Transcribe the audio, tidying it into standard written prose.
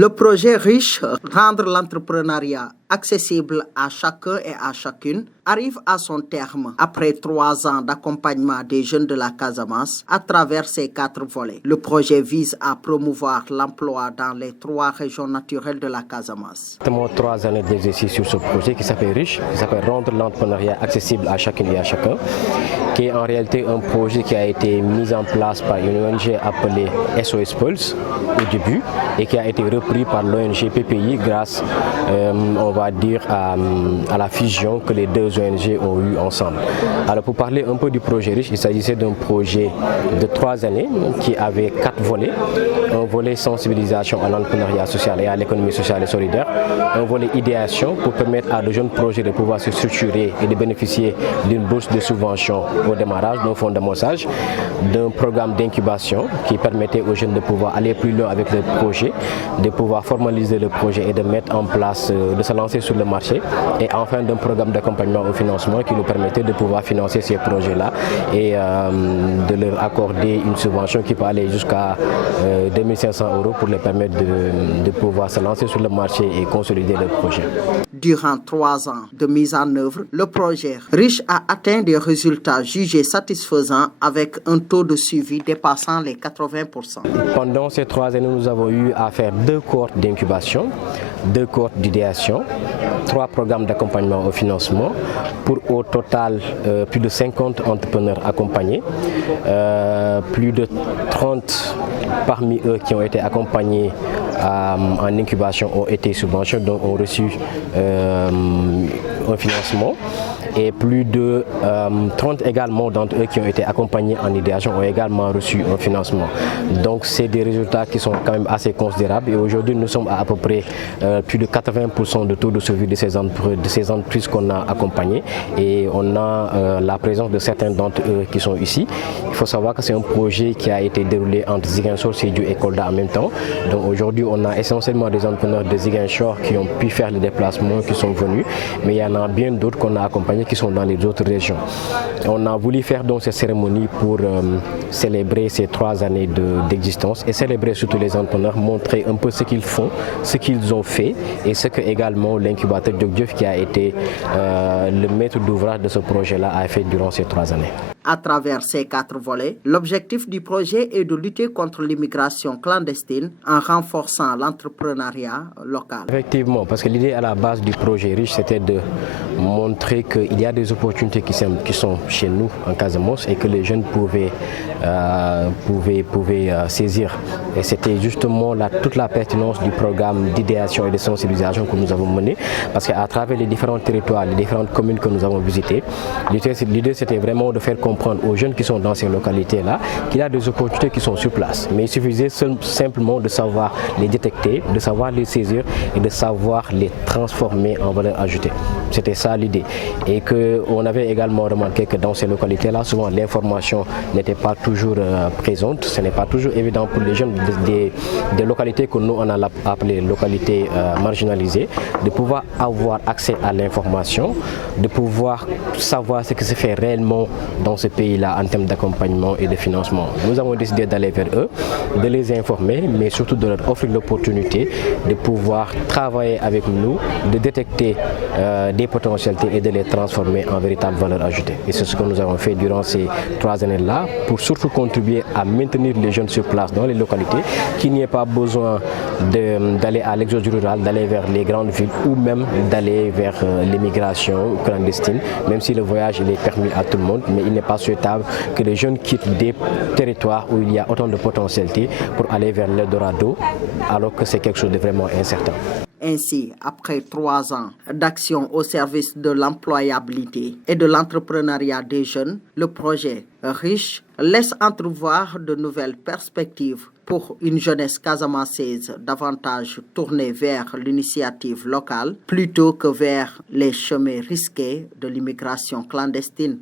Le projet riche, rendre l'entrepreneuriat accessible à chacun et à chacune, arrive à son terme après 3 ans d'accompagnement des jeunes de la Casamance à travers ses 4 volets. Le projet vise à promouvoir l'emploi dans les 3 régions naturelles de la Casamance. Nous avons 3 années d'exercice sur ce projet qui s'appelle Riche, qui s'appelle Rendre l'entrepreneuriat accessible à chacune et à chacun, qui est en réalité un projet qui a été mis en place par une ONG appelée SOS Pulse au début et qui a été repris par l'ONG PPI grâce, on va dire, à la fusion que les 2 ONG ont eu ensemble. Alors pour parler un peu du projet Riche, il s'agissait d'un projet de 3 années qui avait 4 volets. Un volet sensibilisation à l'entrepreneuriat social et à l'économie sociale et solidaire, un volet idéation pour permettre à de jeunes projets de pouvoir se structurer et de bénéficier d'une bourse de subvention au démarrage, d'un fonds d'amorçage, d'un programme d'incubation qui permettait aux jeunes de pouvoir aller plus loin avec le projet, de pouvoir formaliser le projet et de mettre en place, de se lancer sur le marché, et enfin d'un programme d'accompagnement au financement qui nous permettait de pouvoir financer ces projets-là et de leur accorder une subvention qui peut aller jusqu'à 2500 € pour les permettre de pouvoir se lancer sur le marché et consolider le projet. Durant 3 ans de mise en œuvre, le projet Riche a atteint des résultats jugés satisfaisants avec un taux de suivi dépassant les 80%. Pendant ces 3 années, nous avons eu à faire 2 cohortes d'incubation, 2 cohortes d'idéation, 3 programmes d'accompagnement au financement pour au total plus de 50 entrepreneurs accompagnés, plus de 30 parmi eux qui ont été accompagnés en incubation ont été subventionnés, donc ont reçu un financement, et plus de 30 également d'entre eux qui ont été accompagnés en idéation ont également reçu un financement. Donc c'est des résultats qui sont quand même assez considérables, et aujourd'hui nous sommes à peu près plus de 80% de taux de suivi de ces entreprises qu'on a accompagnées, et on a la présence de certains d'entre eux qui sont ici. Il faut savoir que c'est un projet qui a été déroulé entre Ziguinchor, Sédhiou et Kolda en même temps. Donc aujourd'hui on a essentiellement des entrepreneurs de Ziguinchor qui ont pu faire les déplacements, qui sont venus, mais il y en a bien d'autres qu'on a accompagnés qui sont dans les autres régions. On a voulu faire donc cette cérémonie pour célébrer ces 3 années d'existence et célébrer surtout les entrepreneurs, montrer un peu ce qu'ils font, ce qu'ils ont fait, et ce que également l'incubateur Djokdjof, qui a été le maître d'ouvrage de ce projet-là, a fait durant ces 3 années. À travers ces 4 volets, l'objectif du projet est de lutter contre l'immigration clandestine en renforçant l'entrepreneuriat local. Effectivement, parce que l'idée à la base du projet Riche, c'était de montrer qu'il y a des opportunités qui sont chez nous en Casamance et que les jeunes pouvaient saisir. Et c'était justement toute la pertinence du programme d'idéation et de sensibilisation que nous avons mené, parce qu'à travers les différents territoires, les différentes communes que nous avons visitées, l'idée c'était vraiment de faire comprendre aux jeunes qui sont dans ces localités-là qu'il y a des opportunités qui sont sur place. Mais il suffisait simplement de savoir les détecter, de savoir les saisir et de savoir les transformer en valeur ajoutée. C'était ça l'idée. Et qu'on avait également remarqué que dans ces localités-là, souvent l'information n'était pas toujours présente. Ce n'est pas toujours évident pour les jeunes des localités que nous on a appelées localités marginalisées, de pouvoir avoir accès à l'information, de pouvoir savoir ce qui se fait réellement dans ce pays-là en termes d'accompagnement et de financement. Nous avons décidé d'aller vers eux, de les informer, mais surtout de leur offrir l'opportunité de pouvoir travailler avec nous, de détecter des potentialités et de les transformer en véritable valeur ajoutée. Et c'est ce que nous avons fait durant ces 3 années-là, pour surtout contribuer à maintenir les jeunes sur place dans les localités, qu'il n'y ait pas besoin d'aller à l'exode rural, d'aller vers les grandes villes ou même d'aller vers l'immigration clandestine, même si le voyage il est permis à tout le monde, mais il n'est pas souhaitable que les jeunes quittent des territoires où il y a autant de potentialités pour aller vers l'Eldorado, alors que c'est quelque chose de vraiment incertain. Ainsi, après 3 ans d'action au service de l'employabilité et de l'entrepreneuriat des jeunes, le projet Riche laisse entrevoir de nouvelles perspectives pour une jeunesse casamançaise davantage tournée vers l'initiative locale plutôt que vers les chemins risqués de l'immigration clandestine.